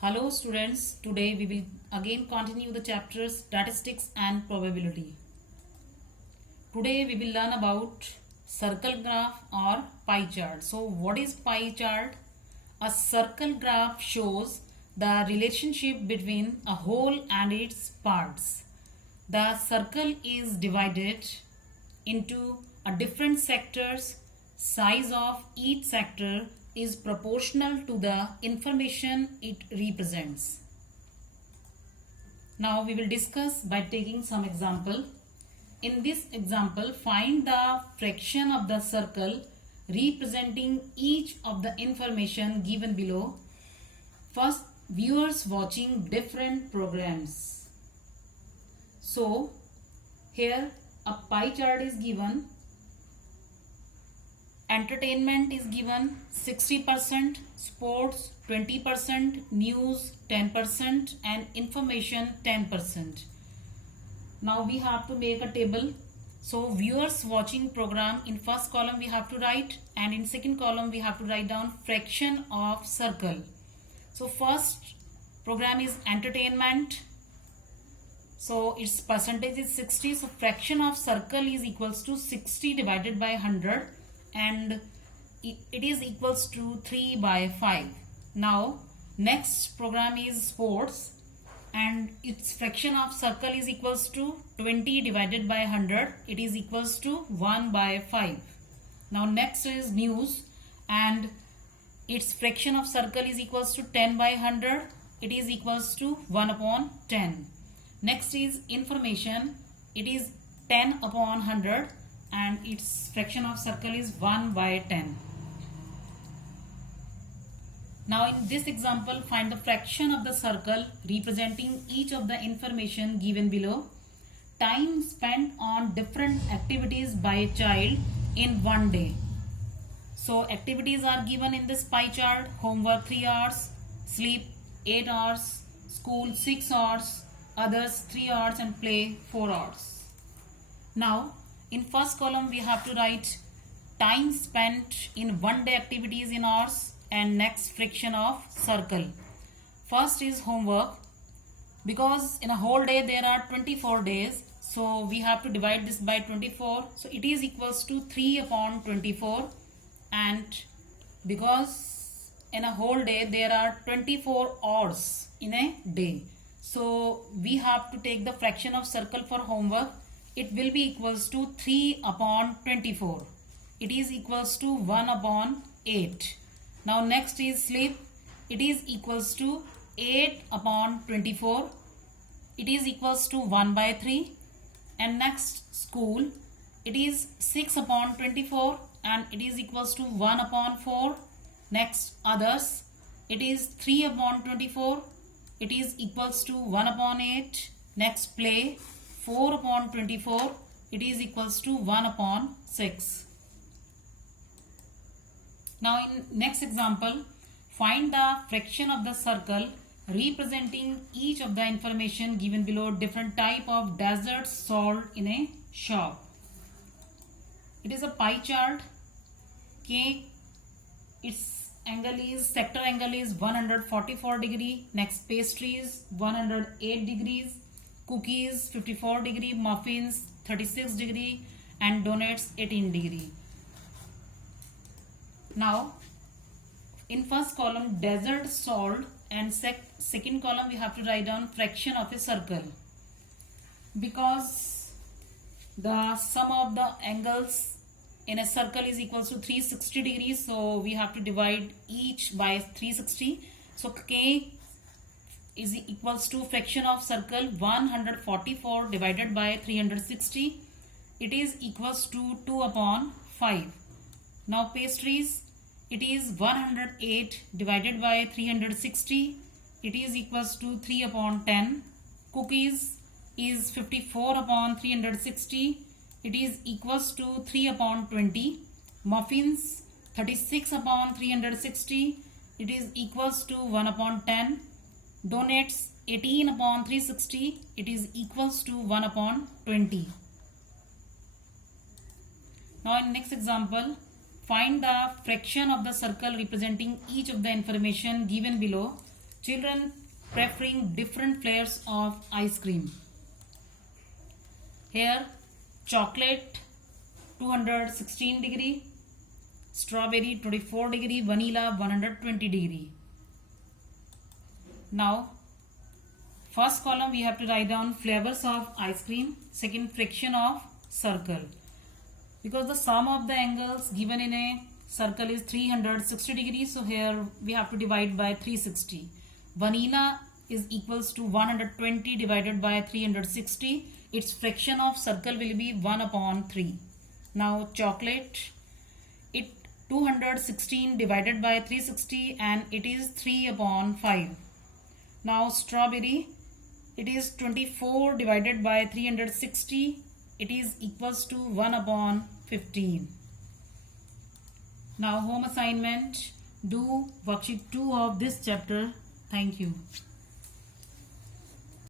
Hello students, today we will again continue the chapters statistics and probability. Today we will learn about circle graph or pie chart. So what is pie chart? A circle graph shows the relationship between a whole and its parts. The circle is divided into a different sectors. Size of each sector is proportional to the information it represents. Now we will discuss by taking some example. In this example, find the fraction of the circle representing each of the information given below. First, viewers watching different programs. So, here a pie chart is given. Entertainment is given 60%, sports 20%, news 10% and information 10%. Now we have to make a table. So viewers watching program, in first column we have to write, and in second column we have to write down fraction of circle. So first program is entertainment. So its percentage is 60. So fraction of circle is equals to 60 divided by 100. And it is equals to 3 by 5. Now next program is sports, and its fraction of circle is equals to 20 divided by 100. It is equals to 1 by 5. Now next is news, and its fraction of circle is equals to 10 by 100. It is equals to 1 upon 10. Next is information. It is 10 upon 100. And its fraction of circle is 1 by 10. Now in this example, find the fraction of the circle representing each of the information given below. Time spent on different activities by a child in one day. So activities are given in this pie chart. Homework 3 hours, sleep 8 hours, school 6 hours, others 3 hours and play 4 hours. Now in first column we have to write time spent in one day activities in hours, and next fraction of circle. First is homework. Because in a whole day there are 24 days, so we have to divide this by 24. So it is equals to 3 upon 24, and because in a whole day there are 24 hours in a day, so we have to take the fraction of circle for homework. It will be equals to 3 upon 24. It is equals to 1 upon 8. Now next is sleep. It is equals to 8 upon 24. It is equals to 1 by 3. And next school. It is 6 upon 24 and it is equals to 1 upon 4. Next others. It is 3 upon 24. It is equals to 1 upon 8. Next play. 4 upon 24, it is equals to 1 upon 6. Now in next example, find the fraction of the circle representing each of the information given below. Different type of desserts sold in a shop. It is a pie chart. Cake, its angle is, sector angle is 144 degree. Next pastries 108 degrees. Cookies 54 degree, muffins 36 degree and donuts 18 degree. Now in first column dessert sold, and second column we have to write down fraction of a circle. Because the sum of the angles in a circle is equals to 360 degrees, so we have to divide each by 360. So cake is equals to fraction of circle 144 divided by 360. It is equals to 2 upon 5. Now pastries, it is 108 divided by 360. It is equals to 3 upon 10. Cookies is 54 upon 360. It is equals to 3 upon 20. Muffins 36 upon 360. It is equals to 1 upon 10. Donuts 18 upon 360. It is equals to 1 upon 20. Now in next example, Find the fraction of the circle representing each of the information given below. Children preferring different flavors of ice cream. Here chocolate 216 degree, strawberry 24 degree, vanilla 120 degree. Now first column we have to write down flavors of ice cream, second fraction of circle. Because the sum of the angles given in a circle is 360 degrees, so here we have to divide by 360. Vanilla is equals to 120 divided by 360. Its fraction of circle will be 1 upon 3. Now chocolate, it 216 divided by 360 and it is 3 upon 5. Now strawberry, it is 24 divided by 360. It is equals to 1 upon 15. Now home assignment, do worksheet 2 of this chapter. Thank you.